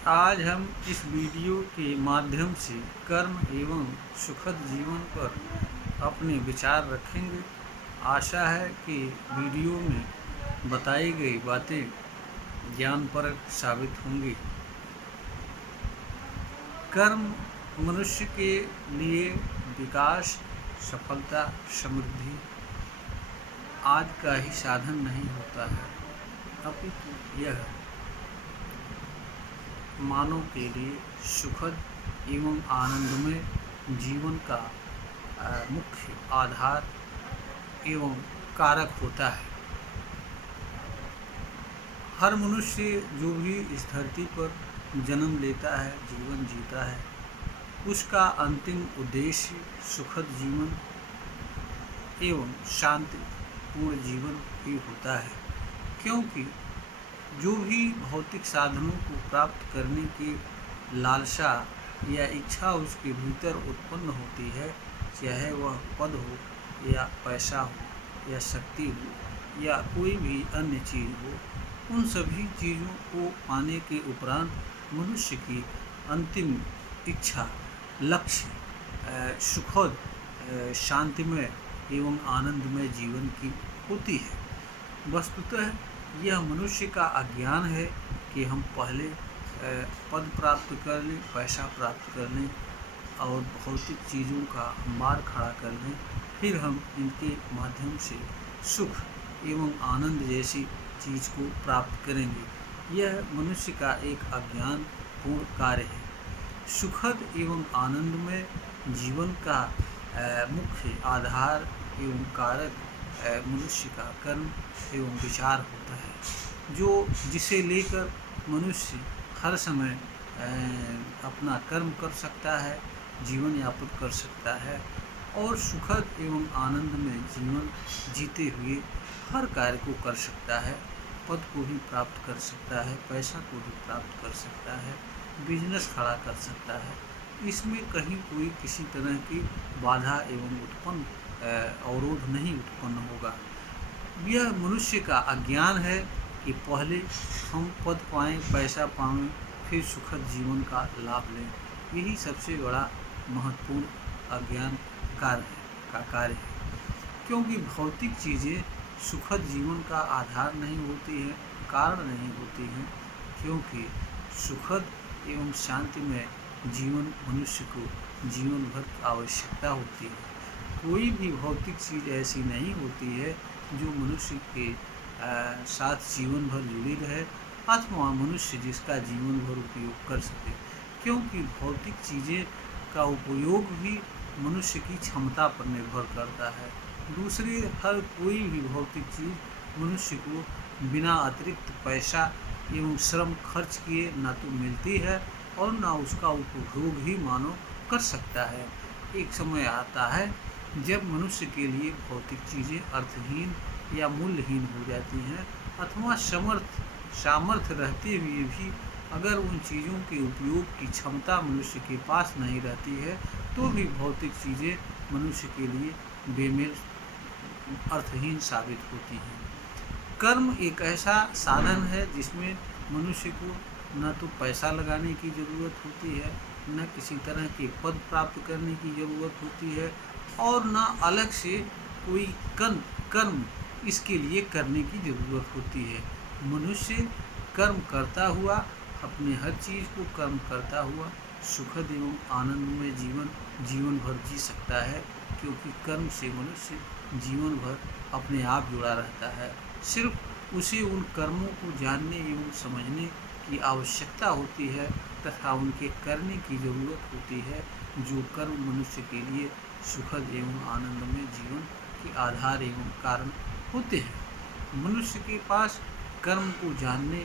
आज हम इस वीडियो के माध्यम से कर्म एवं सुखद जीवन पर अपने विचार रखेंगे। आशा है कि वीडियो में बताई गई बातें ज्ञानपरक साबित होंगी। कर्म मनुष्य के लिए विकास, सफलता, समृद्धि आदि का ही साधन नहीं होता है, अपितु यह मानव के लिए सुखद एवं आनंदमय जीवन का मुख्य आधार एवं कारक होता है। हर मनुष्य जो भी इस धरती पर जन्म लेता है, जीवन जीता है, उसका अंतिम उद्देश्य सुखद जीवन एवं शांतिपूर्ण जीवन ही होता है, क्योंकि जो भी भौतिक साधनों को प्राप्त करने की लालसा या इच्छा उसके भीतर उत्पन्न होती है, चाहे वह पद हो या पैसा हो या शक्ति हो या कोई भी अन्य चीज़ हो, उन सभी चीज़ों को पाने के उपरांत मनुष्य की अंतिम इच्छा, लक्ष्य सुखद, शांतिमय एवं आनंदमय जीवन की होती है। वस्तुतः यह मनुष्य का अज्ञान है कि हम पहले पद प्राप्त कर लें, पैसा प्राप्त कर लें और भौतिक चीज़ों का मार खड़ा कर लें, फिर हम इनके माध्यम से सुख एवं आनंद जैसी चीज़ को प्राप्त करेंगे। यह मनुष्य का एक अज्ञानपूर्ण कार्य है। सुखद एवं आनंदमय जीवन का मुख्य आधार एवं कारक मनुष्य का कर्म एवं विचार होता है, जिसे लेकर मनुष्य हर समय अपना कर्म कर सकता है, जीवन यापन कर सकता है और सुखद एवं आनंदमय जीवन जीते हुए हर कार्य को कर सकता है। पद को भी प्राप्त कर सकता है, पैसा को भी प्राप्त कर सकता है, बिजनेस खड़ा कर सकता है। इसमें कहीं कोई किसी तरह की बाधा एवं अवरोध नहीं उत्पन्न होगा। यह मनुष्य का अज्ञान है कि पहले हम पद पाएँ, पैसा पाएँ, फिर सुखद जीवन का लाभ लें। यही सबसे बड़ा महत्वपूर्ण अज्ञान कार्य है, क्योंकि भौतिक चीज़ें सुखद जीवन का आधार नहीं होती हैं, कारण नहीं होती हैं, क्योंकि सुखद एवं शांतिमय जीवन मनुष्य को जीवन भर की आवश्यकता होती है। कोई भी भौतिक चीज़ ऐसी नहीं होती है जो मनुष्य के साथ जीवन भर जुड़ी रहे अथवा मनुष्य जिसका जीवन भर उपयोग कर सके, क्योंकि भौतिक चीज़ें का उपयोग भी मनुष्य की क्षमता पर निर्भर करता है। दूसरी हर कोई भी भौतिक चीज़ मनुष्य को बिना अतिरिक्त पैसा एवं श्रम खर्च किए न तो मिलती है और न उसका उपभोग ही मानव कर सकता है। एक समय आता है जब मनुष्य के लिए भौतिक चीज़ें अर्थहीन या मूल्यहीन हो जाती हैं, अथवा सामर्थ्य रहते हुए भी अगर उन चीज़ों के उपयोग की क्षमता मनुष्य के पास नहीं रहती है, तो भी भौतिक चीज़ें मनुष्य के लिए बेमेल, अर्थहीन साबित होती हैं। कर्म एक ऐसा साधन है जिसमें मनुष्य को न तो पैसा लगाने की ज़रूरत होती है, न किसी तरह के पद प्राप्त करने की ज़रूरत होती है और न अलग से कोई कर्म इसके लिए करने की ज़रूरत होती है। मनुष्य कर्म करता हुआ, अपने हर चीज़ को कर्म करता हुआ सुखद एवं आनंदमय जीवन भर जी सकता है, क्योंकि कर्म से मनुष्य जीवन भर अपने आप जुड़ा रहता है। सिर्फ उसे उन कर्मों को जानने एवं समझने की आवश्यकता होती है तथा उनके करने की ज़रूरत होती है, जो कर्म मनुष्य के लिए सुखद एवं आनंदमय जीवन के आधार एवं कारण होते हैं। मनुष्य के पास कर्म को जानने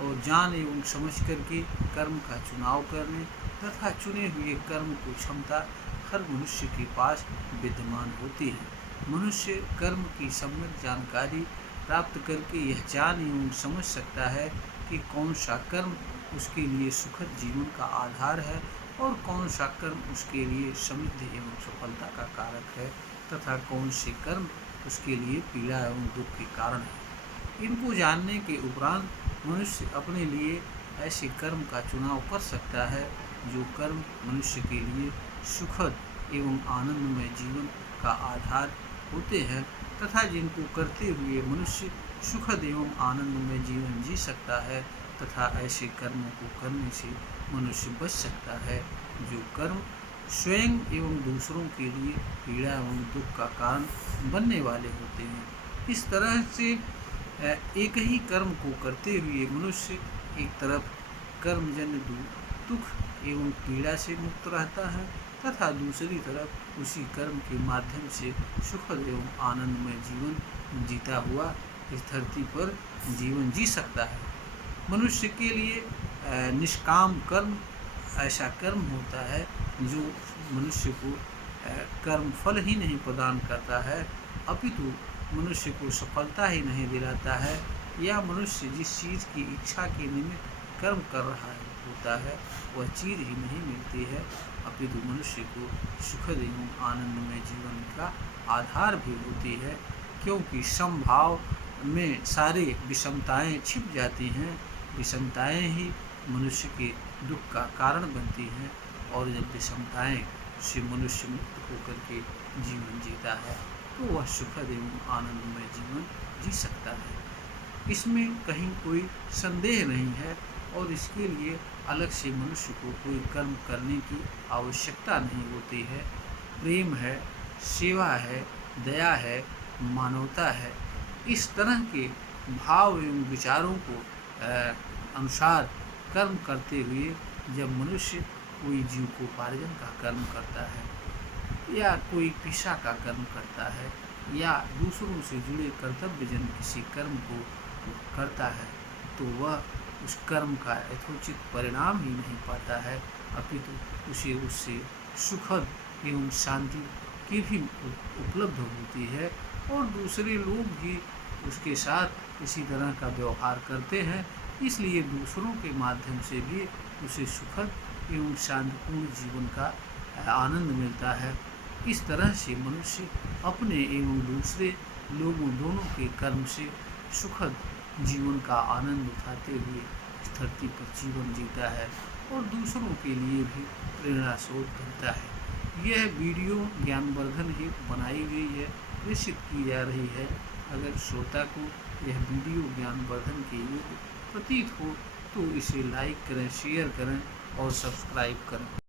और जान एवं समझ करके कर्म का चुनाव करने तथा चुने हुए कर्म को क्षमता हर मनुष्य के पास विद्यमान होती है। मनुष्य कर्म की सम्यक जानकारी प्राप्त करके यह जान एवं समझ सकता है कि कौन सा कर्म उसके लिए सुखद जीवन का आधार है और कौन सा कर्म उसके लिए समृद्धि एवं सफलता का कारक है तथा कौन से कर्म उसके लिए पीड़ा एवं दुख के कारण है। इनको जानने के उपरांत मनुष्य अपने लिए ऐसे कर्म का चुनाव कर सकता है जो कर्म मनुष्य के लिए सुखद एवं आनंदमय जीवन का आधार होते हैं तथा जिनको करते हुए मनुष्य सुखद एवं आनंदमय जीवन जी सकता है तथा ऐसे कर्मों को करने से मनुष्य बच सकता है जो कर्म स्वयं एवं दूसरों के लिए पीड़ा एवं दुख का कारण बनने वाले होते हैं। इस तरह से एक ही कर्म को करते हुए मनुष्य एक तरफ कर्मजन्य दुख एवं पीड़ा से मुक्त रहता है तथा दूसरी तरफ उसी कर्म के माध्यम से सुखद एवं आनंदमय जीवन जीता हुआ इस धरती पर जीवन जी सकता है। मनुष्य के लिए निष्काम कर्म ऐसा कर्म होता है जो मनुष्य को कर्म फल ही नहीं प्रदान करता है अपितु मनुष्य को सफलता ही नहीं दिलाता है या मनुष्य जिस चीज़ की इच्छा के निमित्त कर्म कर रहा होता है वह चीज़ ही नहीं मिलती है अपितु मनुष्य को सुखद एवं आनंदमय जीवन का आधार भी होती है क्योंकि समभाव में सारे विषमताएं छिप जाती हैं। विषमताएं ही मनुष्य के दुख का कारण बनती हैं और जब विषमताएं से मनुष्य मुक्त होकर के जीवन जीता है तो वह सुखद एवं आनंदमय जीवन जी सकता है। इसमें कहीं कोई संदेह नहीं है और इसके लिए अलग से मनुष्य को कोई कर्म करने की आवश्यकता नहीं होती है। प्रेम है, सेवा है, दया है, मानवता है, इस तरह के भाव एवं विचारों को अनुसार कर्म करते हुए जब मनुष्य कोई जीविकोपार्जन का कर्म करता है या कोई पेशा का कर्म करता है या दूसरों से जुड़े कर्तव्यजन किसी कर्म को करता है तो वह उस कर्म का यथोचित परिणाम ही नहीं पाता है अपितु उसे उससे सुखद एवं शांति की भी उपलब्ध होती है और दूसरे लोग भी उसके साथ इसी तरह का व्यवहार करते हैं। इसलिए दूसरों के माध्यम से भी उसे सुखद एवं शांतिपूर्ण जीवन का आनंद मिलता है। इस तरह से मनुष्य अपने एवं दूसरे लोगों दोनों के कर्म से सुखद जीवन का आनंद उठाते हुए इस धरती पर जीवन जीता है और दूसरों के लिए भी प्रेरणा स्रोत बनता है। यह वीडियो ज्ञानवर्धन ही बनाई गई है, प्रेषित की जा रही है। अगर श्रोता को यह वीडियो ज्ञानवर्धन के योग्य प्रतीत हो तो इसे लाइक करें, शेयर करें और सब्सक्राइब करें।